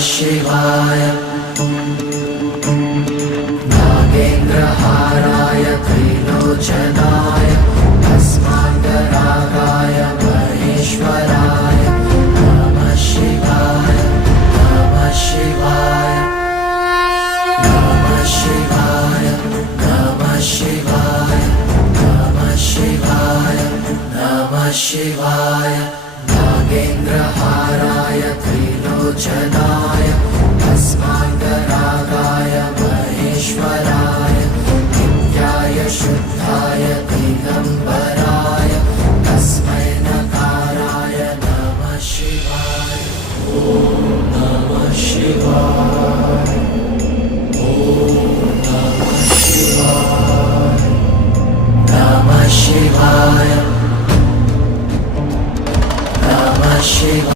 शिवाय नागेन्द्रहाराय त्रिलोचनाय भस्मान्तरागाय महेश्वराय नमः शिवाय नमः शिवाय नमः शिवाय नमः शिवाय नमः शिवाय नमः शिवाय नागेन्द्रहाराय त्रिलोचनाय